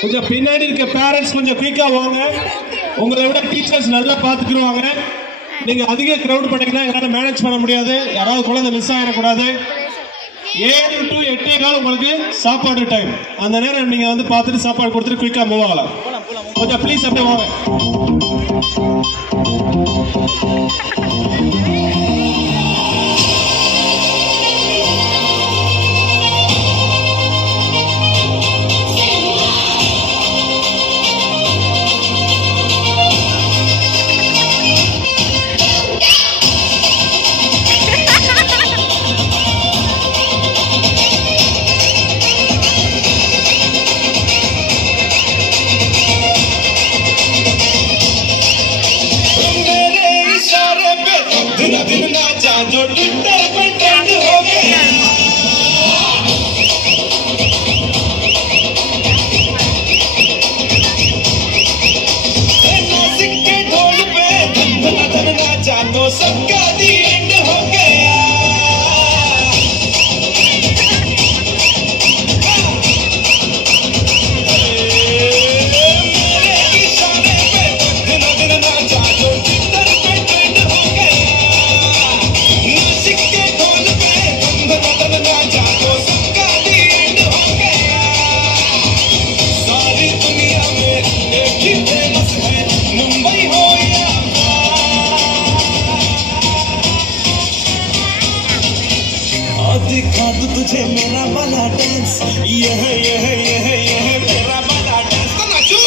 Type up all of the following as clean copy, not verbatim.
கொஞ்சம் பின்னாடி இருக்க பேரண்ட்ஸ் கொஞ்சம் குயிக்கா வாங்க. உங்களை விட டீச்சர்ஸ் நல்லா பாத்துக்குவாங்க. நீங்க அதிக கிரவுட் பண்ணீங்கன்னா எங்களால மேனேஜ் பண்ண முடியாது. யாராவது குழந்தை மிஸ் ஆயிடக்கூடாது. 7 to 8 உங்களுக்கு சாப்பாடு டைம். அந்த நேரம் நீங்க வந்து பார்த்துட்டு சாப்பாடு கொடுத்துட்டு குயிக்கா மூவ் ஆகலாம். கொஞ்சம் ப்ளீஸ் அப்படியே வாங்க. जो ट्विटर पे ट्रेंड हो गया नासिक के ढोल पे धन धन नाचा तो सबका दी एंड हो गया मेरे इशारे पे धन धन नाचा जो ट्विटर पे ट्रेंड हो गया सारी दुनिया में एक ही फेमस है मुंबई हो या दिखा दूं तुझे मेरा वाला डांस यह मेरा वाला डांस तो नाचो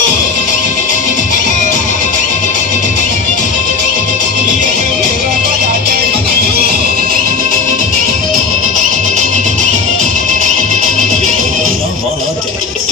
यह मेरा वाला डांस तो नाचो मेरा वाला डांस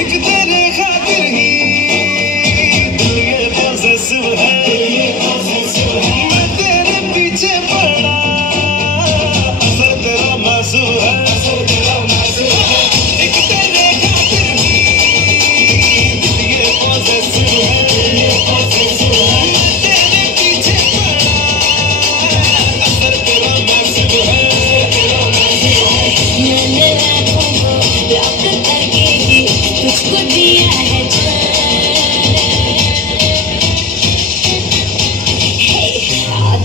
एक तेरे खातिर ही दिल ये पॉसेसिव है मैं तेरे पीछे पड़ा असर तेरा मासूम है एक तेरे खातिर ही दिल ये पॉसेसिव है मैं तेरे पीछे पड़ा असर तेरा मासूम है मैंने आँखों को ब्लॉक करके तुझको दिया है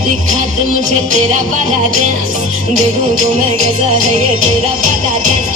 दिखा दे मुझे तेरा वाला डांस देखूं तो मैं कैसा है ये तेरा वाला डांस